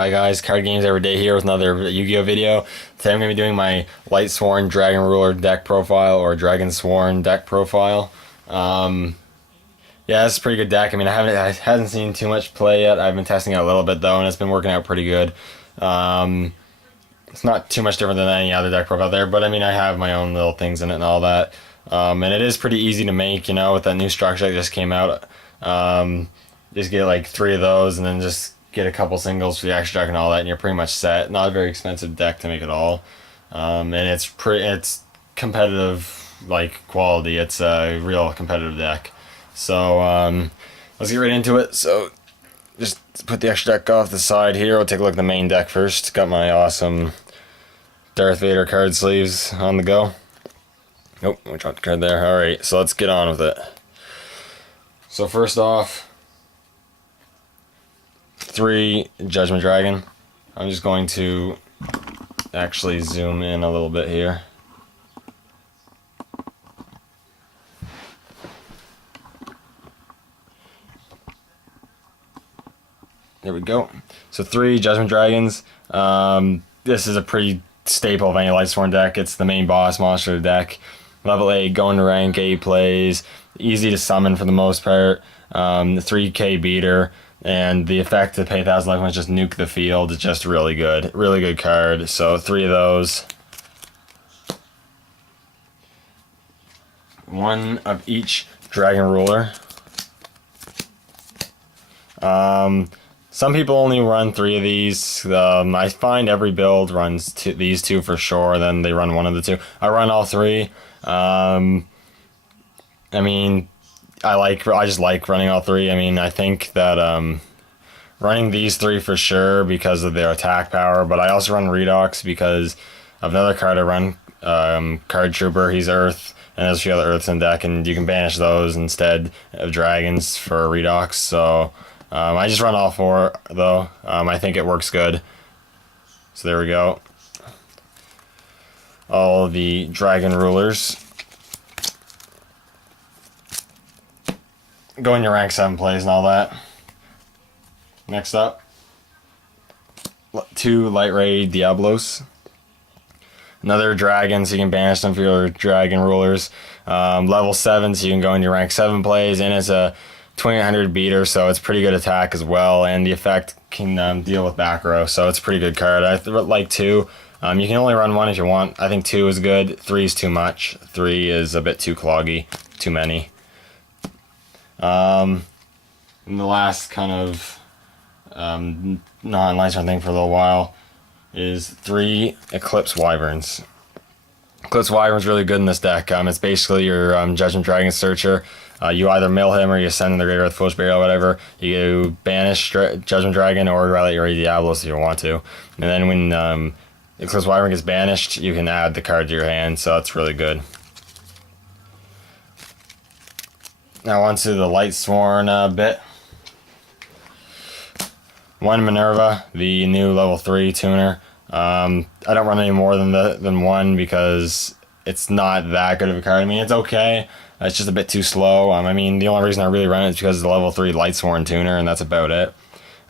Hi guys, Card Games Every Day here with another Yu-Gi-Oh video. Today I'm going to be doing my Lightsworn Dragon Ruler deck profile or Dragonsworn deck profile. Yeah, it's a pretty good deck. I mean, I haven't seen too much play yet. I've been testing it a little bit though, and it's been working out pretty good. It's not too much different than any other deck profile there, but I mean, I have my own little things in it and all that. And it is pretty easy to make, you know, with that new structure that just came out. Just get like 3 of those and then just get a couple singles for the extra deck and all that, and you're pretty much set. Not a very expensive deck to make it all, and it's competitive like quality. It's a real competitive deck. So let's get right into it. So just put the extra deck off the side here. We'll take a look at the main deck first. Got my awesome Darth Vader card sleeves on the go. Nope, we dropped the card there. All right, so let's get on with it. So first off, 3 Judgment Dragon. I'm just going to actually zoom in a little bit here. There we go. So 3 Judgment Dragons. This is a pretty staple of any Lightsworn deck. It's the main boss monster of the deck. Level 8, going to rank 8 plays. Easy to summon for the most part. The 3k beater. And the effect to pay 1,000 life points, just nuke the field. It's just really good. Really good card. So 3 of those. 1 of each Dragon Ruler. Some people only run 3 of these. I find every build runs these 2 for sure. Then they run 1 of the 2. I run all 3. I mean, I just like running all 3. I mean, I think that running these 3 for sure because of their attack power, but I also run Redox because of another card I run, Card Trooper. He's Earth, and there's a few other Earths in the deck, and you can banish those instead of Dragons for Redox. So I just run all 4 though. I think it works good. So there we go. All the Dragon Rulers. Go in your rank 7 plays and all that. Next up, 2 Light Ray Diablos. Another dragon, so you can banish them for your Dragon Rulers. Level 7, so you can go in your rank 7 plays, and it's a 2800 beater, so it's pretty good attack as well, and the effect can deal with back row, so it's a pretty good card. I like 2. You can only run 1 if you want. I think 2 is good. 3 is too much. 3 is a bit too cloggy. Too many. And the last kind of non-Lightsworn thing for a little while is 3 Eclipse Wyverns. Eclipse Wyvern's really good in this deck. It's basically your Judgment Dragon Searcher. You either mill him or you send him the Graveyard with Foes Burial or whatever. You banish Judgment Dragon or Rally your Diablos if you want to. And then when Eclipse Wyvern gets banished, you can add the card to your hand, so that's really good. Now onto the Lightsworn bit. 1 Minerva, the new level 3 tuner. I don't run any more than 1 because it's not that good of a card. I mean, it's okay. It's just a bit too slow. I mean, the only reason I really run it is because it's the level 3 Lightsworn tuner, and that's about it.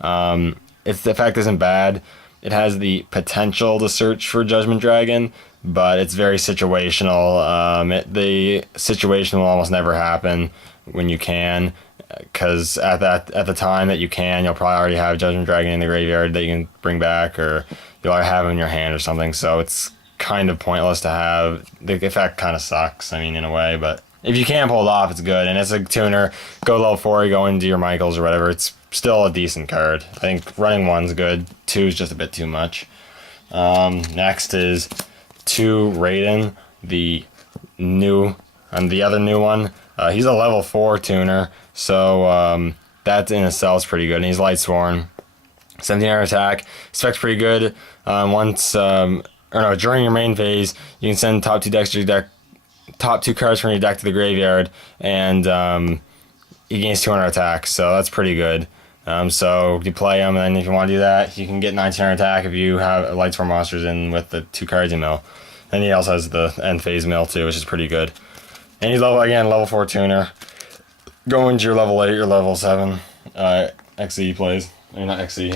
The effect isn't bad. It has the potential to search for Judgment Dragon, but it's very situational. The situation will almost never happen when you can, because at the time that you can, you'll probably already have Judgment Dragon in the graveyard that you can bring back, or you'll already have him in your hand or something. So it's kind of pointless to have. The effect kind of sucks, I mean, in a way, but if you can pull it off, it's good. And it's a tuner. Go level 4, you go into your Michaels or whatever. It's still a decent card. I think running 1's good. 2 is just a bit too much. Next is 2 Raiden, the other new one. He's a level 4 tuner, so that in itself is pretty good. And he's Lightsworn. 1700 attack. Spec's pretty good. During your main phase, you can send top 2 decks to your deck. Top 2 cards from your deck to the graveyard, and he gains 200 attack, so that's pretty good. So you play him, and then if you want to do that, you can get 1900 attack if you have Lightsworn monsters in with the 2 cards you mill. And he also has the end phase mill too, which is pretty good. And he's level 4 tuner. Go into your level 8, your level 7 XE plays. I mean, not XE,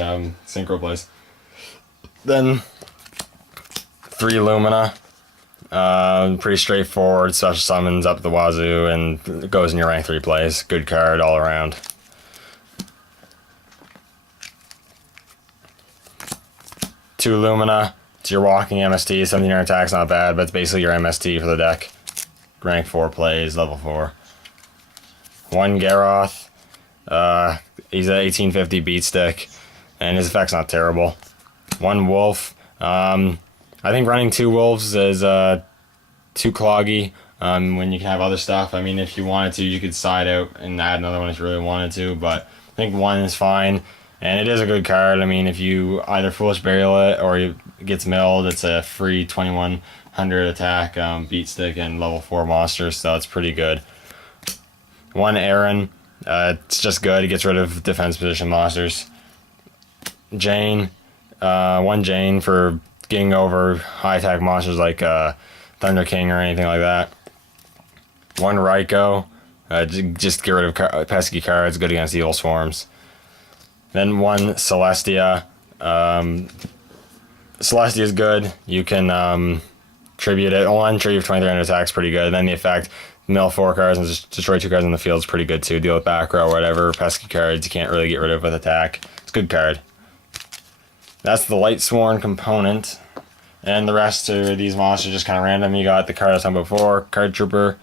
Synchro plays. Then 3 Lumina. Pretty straightforward. Special summons up the wazoo and goes in your rank 3 plays. Good card all around. Two Lumina. It's your walking MST. 79 attack's not bad, but it's basically your MST for the deck. Rank 4 plays, level 4. 1 Garroth. He's a 1850 beat stick, and his effect's not terrible. 1 Wolf. I think running 2 Wolves is too cloggy when you can have other stuff. I mean, if you wanted to, you could side out and add another one if you really wanted to, but I think 1 is fine. And it is a good card. I mean, if you either Foolish Burial it or it gets milled, it's a free 2100 attack beat stick and level 4 monster, so it's pretty good. 1 Aaron. It's just good. It gets rid of defense position monsters. Jane. 1 Jane for getting over high attack monsters like Thunder King or anything like that. 1 Raikou. Just get rid of pesky cards. Good against evil swarms. Then 1 Celestia. Celestia is good. You can tribute it. 1 tribute 2300 attack is pretty good. Then the effect, mill 4 cards and just destroy 2 cards in the field is pretty good too. Deal with back row or whatever. Pesky cards you can't really get rid of with attack. It's a good card. That's the Lightsworn component. And the rest of these monsters just kind of random. You got the card I was talking about before, Card Trooper.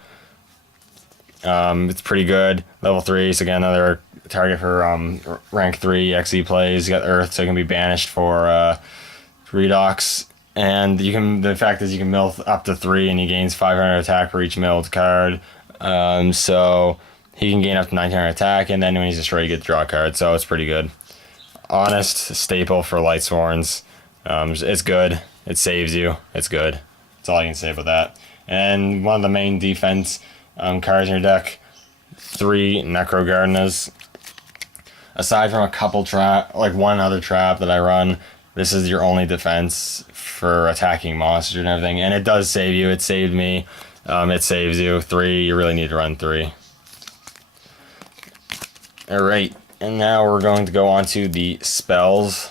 It's pretty good. Level 3, so again, another target for rank 3 XE plays. You got Earth, so it can be banished for Redox. And you can. The fact is, you can mill up to 3, and he gains 500 attack for each milled card. So he can gain up to 1900 attack, and then when he's destroyed, you get to draw a card. So it's pretty good. Honest staple for Lightsworns. It's good. It saves you. It's good. That's all I can say about that. And one of the main defense cards in your deck, 3 Necro Gardenas. Aside from a couple like 1 other trap that I run, this is your only defense for attacking monsters and everything. And it does save you. It saved me. It saves you. 3, you really need to run 3. Alright, and now we're going to go on to the spells.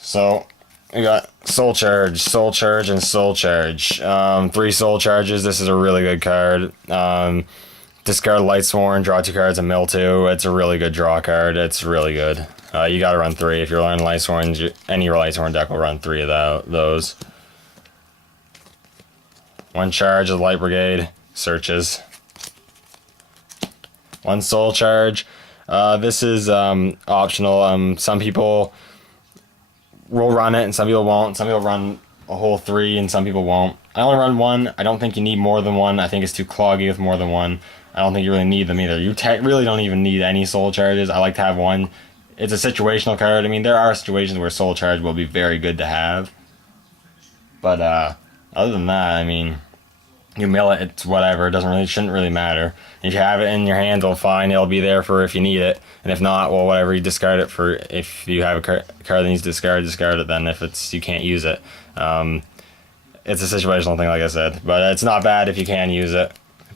So, we got Soul Charge, and Soul Charge. 3 Soul Charges. This is a really good card. Discard Lightsworn, draw 2 cards, and mill 2. It's a really good draw card. It's really good. You gotta run 3. If you're running Lightsworns, any Lightsworn deck will run 3 of those. 1 Charge of Light Brigade, searches. 1 Soul Charge. This is optional. Some people will run it and some people won't. Some people run a whole 3 and some people won't. I only run 1. I don't think you need more than 1. I think it's too cloggy with more than 1. I don't think you really need them either. You really don't even need any Soul Charges. I like to have 1. It's a situational card. I mean, there are situations where Soul Charge will be very good to have. But other than that, I mean, you mill it, it's whatever. It shouldn't really matter. If you have it in your hand, well, fine. It'll be there for if you need it. And if not, well, whatever. You discard it for if you have a card that needs discard it then if you can't use it. It's a situational thing, like I said. But it's not bad if you can use it.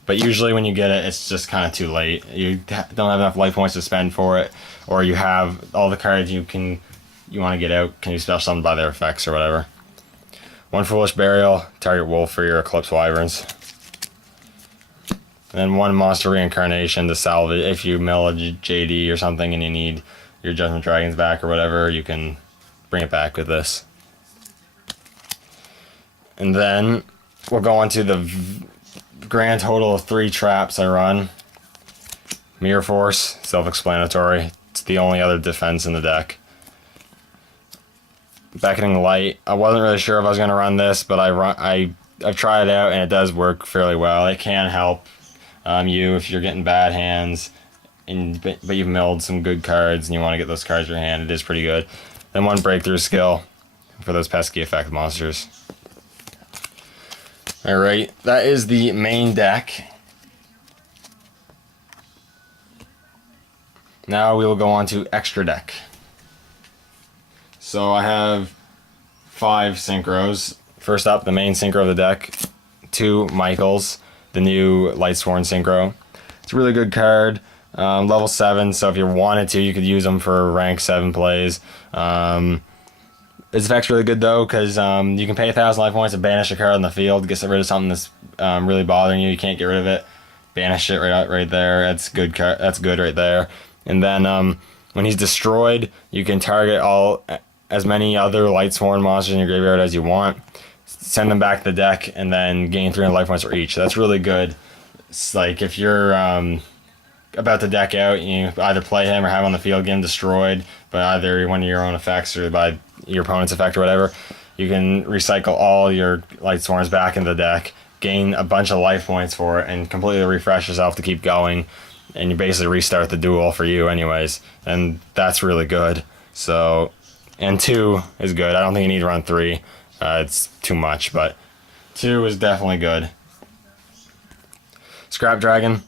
But usually when you get it, it's just kind of too late. You don't have enough life points to spend for it. Or you have all the cards you want to get out can be special summoned by their effects or whatever. 1 Foolish Burial, target wolf for your Eclipse Wyverns. And then 1 Monster Reincarnation to salvage. If you mill a JD or something and you need your Judgment Dragons back or whatever, you can bring it back with this. And then we'll go on to the grand total of 3 traps I run. Mirror Force, self-explanatory. It's the only other defense in the deck. Beckoning Light. I wasn't really sure if I was going to run this, but I've tried it out and it does work fairly well. It can help you if you're getting bad hands, but you've milled some good cards and you want to get those cards in your hand. It is pretty good. Then 1 Breakthrough Skill for those pesky effect monsters. Alright, that is the main deck. Now we will go on to Extra Deck. So I have 5 Synchros. First up, the main Synchro of the deck. 2 Michaels, the new Lightsworn Synchro. It's a really good card. Level 7, so if you wanted to, you could use them for rank 7 plays. His effect's really good though, because you can pay 1,000 life points to banish a card on the field, get rid of something that's really bothering you. You can't get rid of it. Banish it right there. That's good. That's good right there. And then when he's destroyed, you can target as many other Lightsworn monsters in your graveyard as you want. Send them back to the deck, and then gain 300 life points for each. So that's really good. It's like if you're about to deck out, you either play him or have him on the field, get him destroyed by either one of your own effects or by your opponent's effect or whatever. You can recycle all your Lightsworns back into the deck, gain a bunch of life points for it, and completely refresh yourself to keep going. And you basically restart the duel for you anyways. And that's really good. So, and 2 is good. I don't think you need to run 3. It's too much, but 2 is definitely good. Scrap Dragon,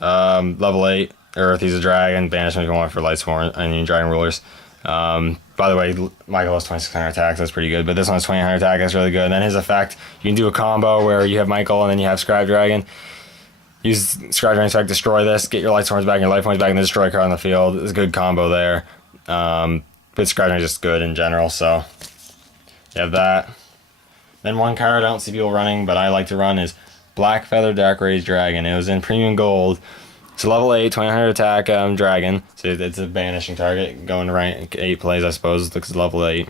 level 8, Earth, he's a dragon, banish him if you want for Lightsworn, I mean Dragon Rulers. By the way, Michael has 2,600 attack, so that's pretty good, but this one's 2,900 attack, that's really good. And then his effect, you can do a combo where you have Michael and then you have Scrap Dragon. Use Scrap Dragon's effect, destroy this, get your Lightsworns back and your life points back, and then destroy a card on the field. It's a good combo there. But Scrap Dragon is just good in general, so you have that. Then one card I don't see people running, but I like to run, is Black Feather Dark Rays Dragon. It was in Premium Gold. It's a level 8, 2,900 attack dragon. So it's a banishing target. Going to rank 8 plays, I suppose, because it's level 8.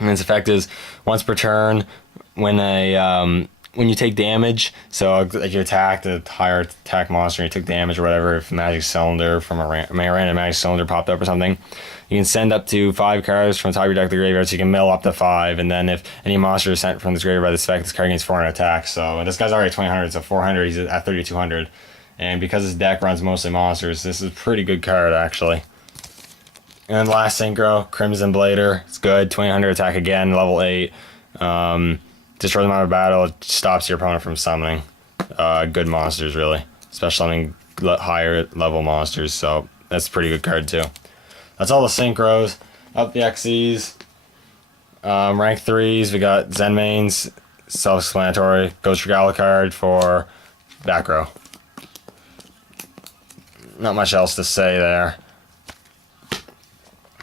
And its effect is once per turn, when you take damage, so if you attacked a higher attack monster and you took damage or whatever, if Magic Cylinder from a random Magic Cylinder popped up or something, you can send up to 5 cards from the top of your deck to the graveyard, so you can mill up to 5, and then if any monster is sent from this graveyard by this effect, this card gains 400 attack. So this guy's already 2,000, so 400, he's at 3,200. And because his deck runs mostly monsters, this is a pretty good card, actually. And then last synchro, Crimson Blader. It's good, 2,000 attack again, level 8. Destroy them out of battle, it stops your opponent from summoning good monsters, really. Especially summoning higher level monsters, so that's a pretty good card, too. That's all the synchros. Up the XCs. Rank 3s, we got Zen Mains, self-explanatory. Ghost Regala card for back row. Not much else to say there.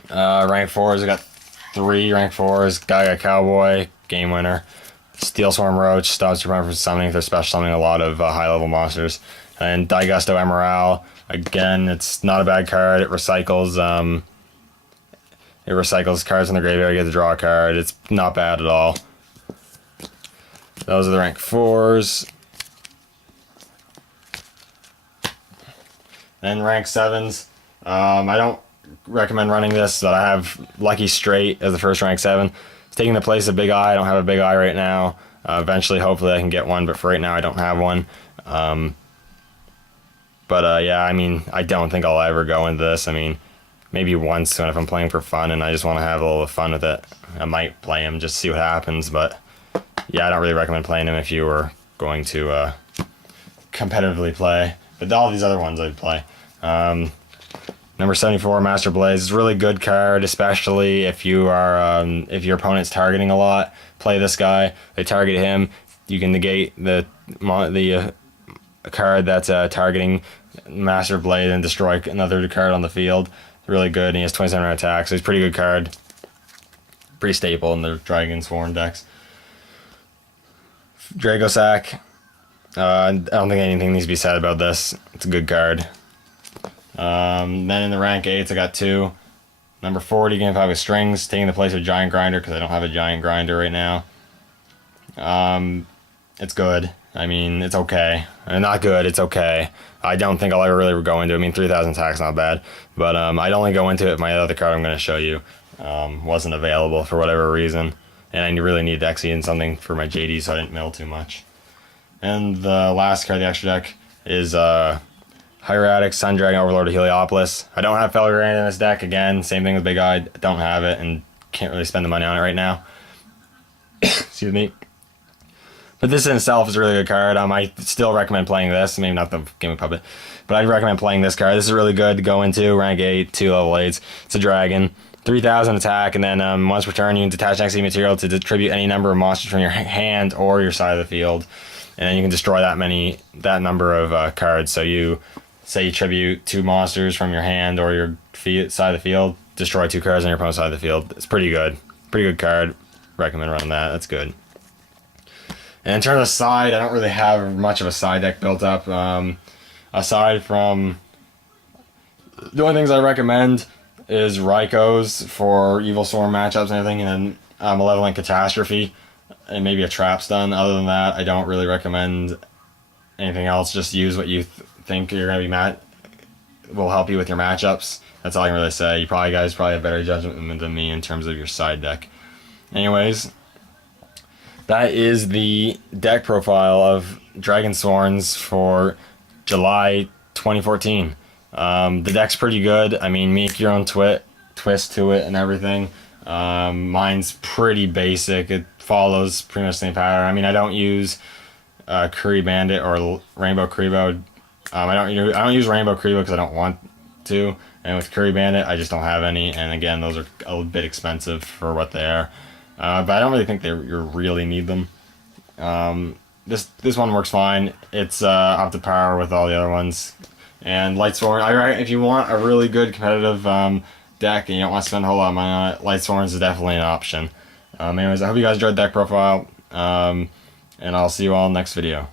Rank 4s, we got 3 rank 4s. Gaga Cowboy, game winner. Steel Swarm Roach, stops your opponent from summoning if they're special summoning a lot of high-level monsters. And Daigusto Emerald, again, it's not a bad card. It recycles cards in the graveyard. You get to draw a card. It's not bad at all. Those are the rank 4s. Then rank 7s. I don't recommend running this, but I have Lucky Straight as the first rank 7. It's taking the place of Big Eye. I don't have a Big Eye right now. Eventually, hopefully, I can get one, but for right now, I don't have one. Yeah, I mean, I don't think I'll ever go into this. I mean, maybe once if I'm playing for fun and I just want to have a little fun with it, I might play him, just see what happens. But yeah, I don't really recommend playing him if you were going to competitively play. But all these other ones I'd play. Number 74, Master Blaze, is a really good card, especially if you are if your opponent's targeting a lot. Play this guy. They target him. You can negate the card that's targeting Master Blade and destroy another card on the field. Really good, and he has 27 attack, so he's a pretty good card. Pretty staple in the Dragonsworn decks. Dragosac. I don't think anything needs to be said about this. It's a good card. Then in the rank 8s, I got 2. Number 40, Game 5 with Strings, taking the place of Giant Grinder because I don't have a Giant Grinder right now. It's good. I mean, it's okay. Not good, it's okay. I don't think I'll ever really go into it. I mean, 3,000 attack's not bad. But I'd only go into it if my other card I'm going to show you wasn't available for whatever reason. And I really need Dexy and something for my JD, so I didn't mill too much. And the last card of the extra deck is Hieratic Sun Dragon Overlord of Heliopolis. I don't have Felgrand in this deck. Again, same thing with Big Eye. Don't have it and can't really spend the money on it right now. Excuse me. But this in itself is a really good card. I still recommend playing this. Maybe not the Gaming Puppet, but I'd recommend playing this card. This is really good to go into. Rank 8, 2 level 8s. It's a dragon. 3,000 attack, and then once per turn, you can detach XP material to distribute any number of monsters from your hand or your side of the field. And then you can destroy that number of cards. So you say you tribute 2 monsters from your hand or your side of the field, destroy 2 cards on your opponent's side of the field. It's pretty good pretty good card. Recommend running that. That's good. And in terms of side, I don't really have much of a side deck built up. Aside from the only things I recommend is Raikou for Evil Swarm matchups and everything, and then Malevolent Catastrophe, and maybe a Trap Stun. Other than that, I don't really recommend anything else. Just use what you think you're going to be will help you with your matchups. That's all I can really say. You guys have better judgment than me in terms of your side deck. Anyways, that is the deck profile of Dragonsworns for July 2014. The deck's pretty good. I mean, make your own twist to it and everything. Mine's pretty basic. It follows pretty much the same pattern. I mean, I don't use Curry Bandit or Rainbow Kuriboh. I don't use Rainbow Kuriboh because I don't want to. And with Curry Bandit, I just don't have any. And again, those are a bit expensive for what they are. But I don't really think you really need them. This one works fine. It's up to par with all the other ones. And Lightsworn, if you want a really good competitive deck and you don't want to spend a whole lot of money on it, Lightsworn is definitely an option. Anyways, I hope you guys enjoyed the deck profile. And I'll see you all in the next video.